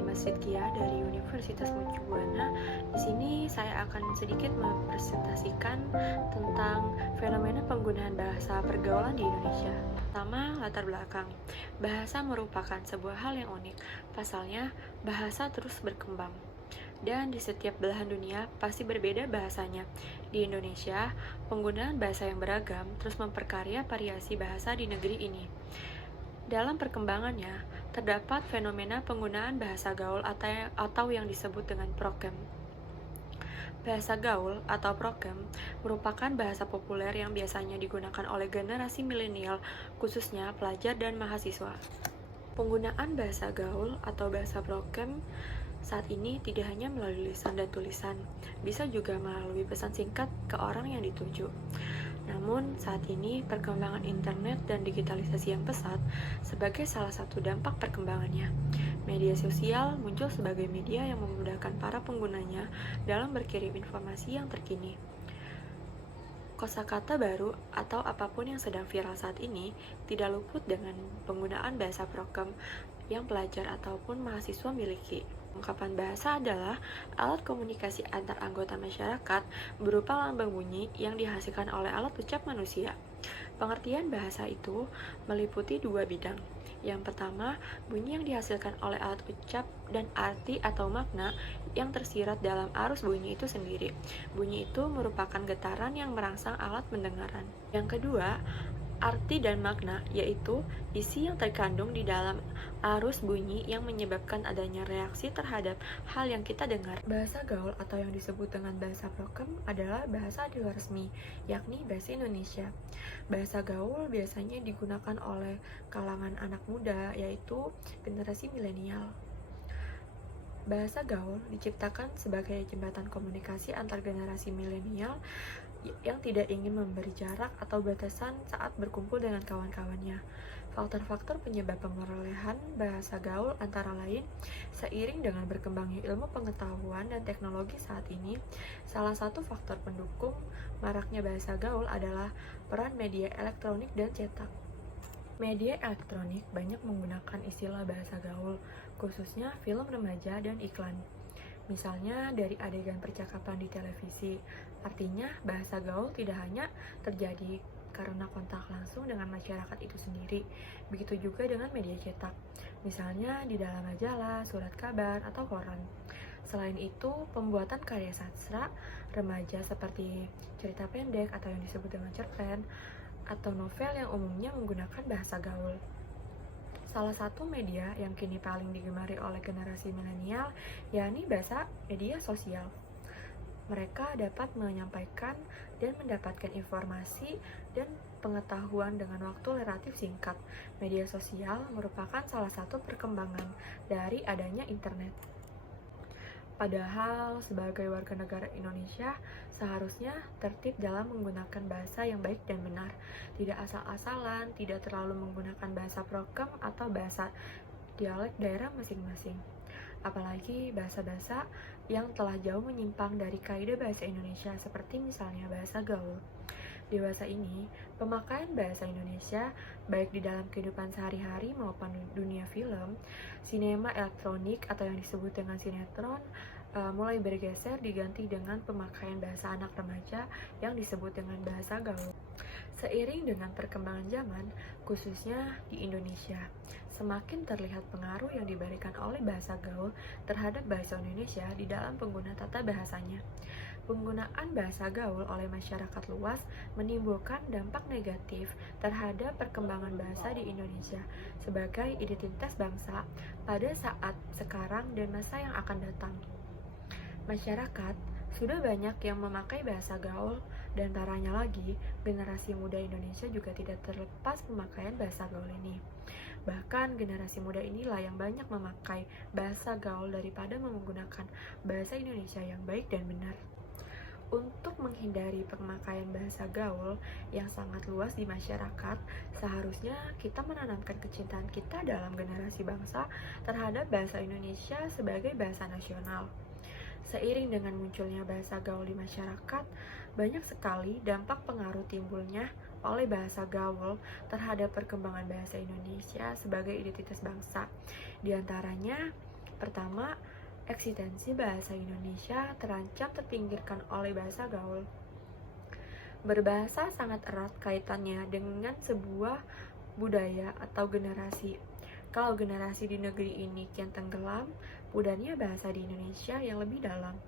Mas Ridkia dari Universitas Mercu Buana. Di sini saya akan sedikit mempresentasikan tentang fenomena penggunaan bahasa pergaulan di Indonesia. Pertama, latar belakang. Bahasa merupakan sebuah hal yang unik. Pasalnya, bahasa terus berkembang. Dan di setiap belahan dunia pasti berbeda bahasanya. Di Indonesia, penggunaan bahasa yang beragam terus memperkarya variasi bahasa di negeri ini. Dalam perkembangannya, terdapat fenomena penggunaan bahasa gaul atau yang disebut dengan prokem. Bahasa gaul atau prokem merupakan bahasa populer yang biasanya digunakan oleh generasi milenial, khususnya pelajar dan mahasiswa. Penggunaan bahasa gaul atau bahasa prokem saat ini tidak hanya melalui lisan dan tulisan, bisa juga melalui pesan singkat ke orang yang dituju. Namun, saat ini perkembangan internet dan digitalisasi yang pesat sebagai salah satu dampak perkembangannya. Media sosial muncul sebagai media yang memudahkan para penggunanya dalam berkirim informasi yang terkini. Kosakata baru atau apapun yang sedang viral saat ini tidak luput dengan penggunaan bahasa prokem yang pelajar ataupun mahasiswa miliki. Ungkapan bahasa adalah alat komunikasi antar anggota masyarakat berupa lambang bunyi yang dihasilkan oleh alat ucap manusia. Pengertian bahasa itu meliputi dua bidang. Yang pertama, bunyi yang dihasilkan oleh alat ucap dan arti atau makna yang tersirat dalam arus bunyi itu sendiri. Bunyi itu merupakan getaran yang merangsang alat pendengaran. Yang kedua, arti dan makna, yaitu isi yang terkandung di dalam arus bunyi yang menyebabkan adanya reaksi terhadap hal yang kita dengar. Bahasa gaul atau yang disebut dengan bahasa prokem adalah bahasa di luar resmi, yakni bahasa Indonesia. Bahasa gaul biasanya digunakan oleh kalangan anak muda, yaitu generasi milenial. Bahasa gaul diciptakan sebagai jembatan komunikasi antar generasi milenial yang tidak ingin memberi jarak atau batasan saat berkumpul dengan kawan-kawannya. Faktor-faktor penyebab perolehan bahasa gaul antara lain, seiring dengan berkembangnya ilmu pengetahuan dan teknologi saat ini, salah satu faktor pendukung maraknya bahasa gaul adalah peran media elektronik dan cetak. Media elektronik banyak menggunakan istilah bahasa gaul, khususnya film remaja dan iklan. Misalnya dari adegan percakapan di televisi. Artinya bahasa gaul tidak hanya terjadi karena kontak langsung dengan masyarakat itu sendiri. Begitu juga dengan media cetak. Misalnya di dalam majalah, surat kabar, atau koran. Selain itu, pembuatan karya sastra remaja seperti cerita pendek atau yang disebut dengan cerpen atau novel yang umumnya menggunakan bahasa gaul. Salah satu media yang kini paling digemari oleh generasi milenial yakni bahasa media sosial. Mereka dapat menyampaikan dan mendapatkan informasi dan pengetahuan dengan waktu relatif singkat. Media sosial merupakan salah satu perkembangan dari adanya internet. Padahal sebagai warga negara Indonesia seharusnya tertib dalam menggunakan bahasa yang baik dan benar, tidak asal-asalan, tidak terlalu menggunakan bahasa prokem atau bahasa dialek daerah masing-masing. Apalagi bahasa-bahasa yang telah jauh menyimpang dari kaidah bahasa Indonesia seperti misalnya bahasa gaul. Di masa ini, pemakaian bahasa Indonesia baik di dalam kehidupan sehari-hari maupun dunia film, sinema elektronik atau yang disebut dengan sinetron mulai bergeser diganti dengan pemakaian bahasa anak remaja yang disebut dengan bahasa gaul. Seiring dengan perkembangan zaman, khususnya di Indonesia, semakin terlihat pengaruh yang diberikan oleh bahasa gaul terhadap bahasa Indonesia di dalam pengguna tata bahasanya. Penggunaan bahasa gaul oleh masyarakat luas menimbulkan dampak negatif terhadap perkembangan bahasa di Indonesia sebagai identitas bangsa pada saat sekarang dan masa yang akan datang. Masyarakat sudah banyak yang memakai bahasa gaul, dan parahnya lagi, generasi muda Indonesia juga tidak terlepas pemakaian bahasa gaul ini. Bahkan generasi muda inilah yang banyak memakai bahasa gaul daripada menggunakan bahasa Indonesia yang baik dan benar. Untuk menghindari pemakaian bahasa gaul yang sangat luas di masyarakat, seharusnya kita menanamkan kecintaan kita dalam generasi bangsa terhadap bahasa Indonesia sebagai bahasa nasional. Seiring dengan munculnya bahasa gaul di masyarakat, banyak sekali dampak pengaruh timbulnya oleh bahasa gaul terhadap perkembangan bahasa Indonesia sebagai identitas bangsa. Di antaranya, Pertama, eksistensi bahasa Indonesia terancam terpinggirkan oleh bahasa gaul. Berbahasa sangat erat kaitannya dengan sebuah budaya atau generasi. Kalau generasi di negeri ini kian tenggelam, pudahnya bahasa di Indonesia yang lebih dalam.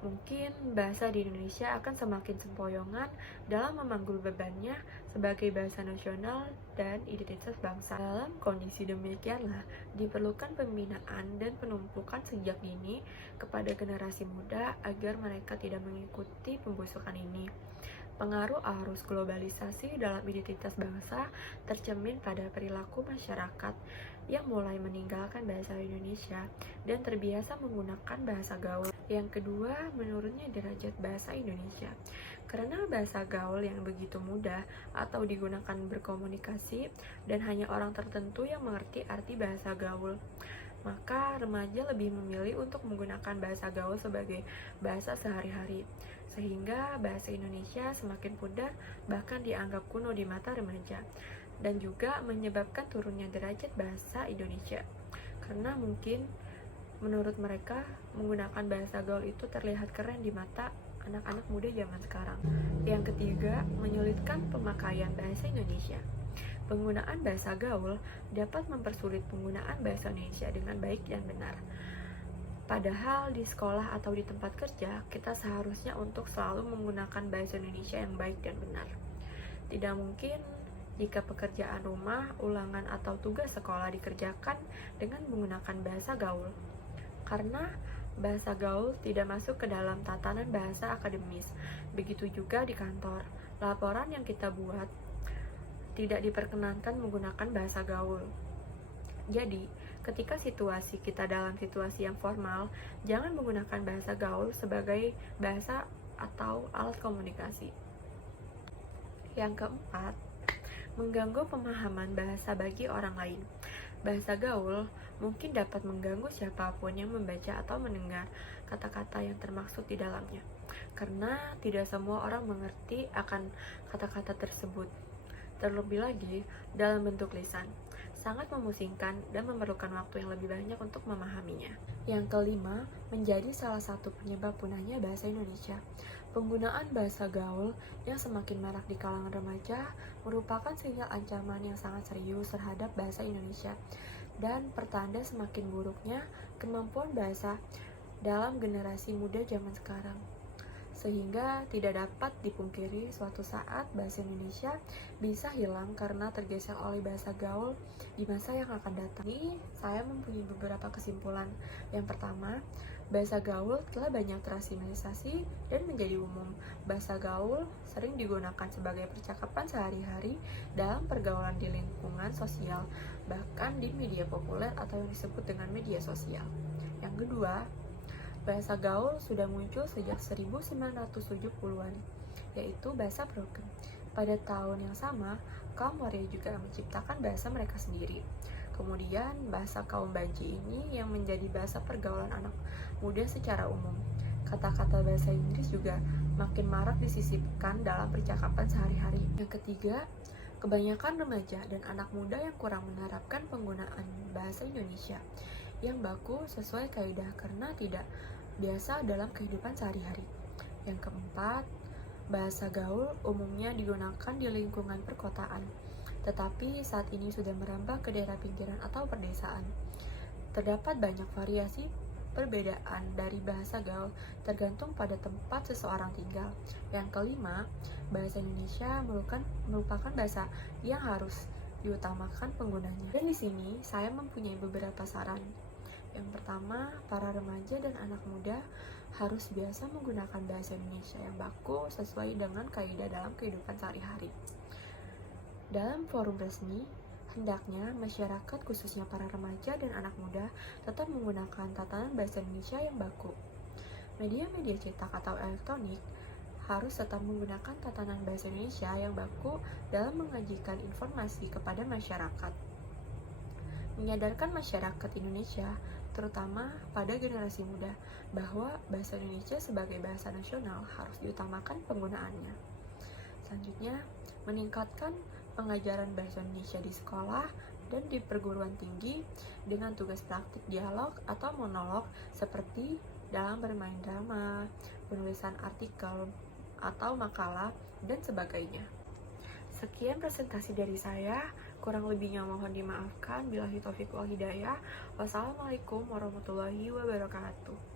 Mungkin bahasa di Indonesia akan semakin sempoyongan dalam memanggul bebannya sebagai bahasa nasional dan identitas bangsa. Dalam kondisi demikianlah, diperlukan pembinaan dan penumpukan sejak dini kepada generasi muda agar mereka tidak mengikuti pembusukan ini. Pengaruh arus globalisasi dalam identitas bangsa tercermin pada perilaku masyarakat yang mulai meninggalkan bahasa Indonesia dan terbiasa menggunakan bahasa gaul. Yang kedua, menurunnya derajat bahasa Indonesia. Karena bahasa gaul yang begitu mudah atau digunakan berkomunikasi dan hanya orang tertentu yang mengerti arti bahasa gaul, maka remaja lebih memilih untuk menggunakan bahasa gaul sebagai bahasa sehari-hari, sehingga bahasa Indonesia semakin pudar bahkan dianggap kuno di mata remaja, dan juga menyebabkan turunnya derajat bahasa Indonesia. Karena mungkin menurut mereka menggunakan bahasa gaul itu terlihat keren di mata anak-anak muda zaman sekarang. Yang ketiga, menyulitkan pemakaian bahasa Indonesia. Penggunaan bahasa gaul dapat mempersulit penggunaan bahasa Indonesia dengan baik dan benar. Padahal di sekolah atau di tempat kerja, kita seharusnya untuk selalu menggunakan bahasa Indonesia yang baik dan benar. Tidak mungkin jika pekerjaan rumah, ulangan, atau tugas sekolah dikerjakan dengan menggunakan bahasa gaul. Karena bahasa gaul tidak masuk ke dalam tatanan bahasa akademis. Begitu juga di kantor. Laporan yang kita buat tidak diperkenankan menggunakan bahasa gaul. Jadi, ketika kita dalam situasi yang formal, jangan menggunakan bahasa gaul sebagai bahasa atau alat komunikasi. Yang keempat, mengganggu pemahaman bahasa bagi orang lain. Bahasa gaul mungkin dapat mengganggu siapapun yang membaca atau mendengar kata-kata yang termaksud di dalamnya, karena tidak semua orang mengerti akan kata-kata tersebut. Terlebih lagi, dalam bentuk lisan, sangat memusingkan dan memerlukan waktu yang lebih banyak untuk memahaminya. Yang kelima, menjadi salah satu penyebab punahnya bahasa Indonesia. Penggunaan bahasa gaul yang semakin marak di kalangan remaja merupakan sinyal ancaman yang sangat serius terhadap bahasa Indonesia dan pertanda semakin buruknya kemampuan bahasa dalam generasi muda zaman sekarang. Sehingga tidak dapat dipungkiri suatu saat bahasa Indonesia bisa hilang karena tergeser oleh bahasa gaul di masa yang akan datang. Ini saya mempunyai beberapa kesimpulan. Yang pertama, bahasa gaul telah banyak terasimilisasi dan menjadi umum. Bahasa gaul sering digunakan sebagai percakapan sehari-hari dalam pergaulan di lingkungan sosial, bahkan di media populer atau yang disebut dengan media sosial. Yang kedua, bahasa gaul sudah muncul sejak 1970-an, yaitu bahasa broken. Pada tahun yang sama, kaum Waria juga menciptakan bahasa mereka sendiri. Kemudian, bahasa kaum Banji ini yang menjadi bahasa pergaulan anak muda secara umum. Kata-kata bahasa Inggris juga makin marak disisipkan dalam percakapan sehari-hari. Yang ketiga, kebanyakan remaja dan anak muda yang kurang menerapkan penggunaan bahasa Indonesia yang baku sesuai kaidah karena tidak biasa dalam kehidupan sehari-hari. Yang keempat, bahasa gaul umumnya digunakan di lingkungan perkotaan, tetapi saat ini sudah merambah ke daerah pinggiran atau perdesaan. Terdapat banyak variasi perbedaan dari bahasa gaul tergantung pada tempat seseorang tinggal. Yang kelima, bahasa Indonesia merupakan bahasa yang harus diutamakan penggunanya. Dan di sini saya mempunyai beberapa saran. Yang pertama, para remaja dan anak muda harus biasa menggunakan bahasa Indonesia yang baku sesuai dengan kaidah dalam kehidupan sehari-hari. Dalam forum resmi, hendaknya masyarakat khususnya para remaja dan anak muda tetap menggunakan tatanan bahasa Indonesia yang baku. Media-media cetak atau elektronik harus tetap menggunakan tatanan bahasa Indonesia yang baku dalam mengajikan informasi kepada masyarakat. Menyadarkan masyarakat Indonesia, terutama pada generasi muda, bahwa bahasa Indonesia sebagai bahasa nasional harus diutamakan penggunaannya. Selanjutnya, meningkatkan pengajaran bahasa Indonesia di sekolah dan di perguruan tinggi dengan tugas praktik dialog atau monolog seperti dalam bermain drama, penulisan artikel atau makalah, dan sebagainya. Sekian presentasi dari saya, kurang lebihnya mohon dimaafkan. Billahi taufiq wal hidayah. Wassalamualaikum warahmatullahi wabarakatuh.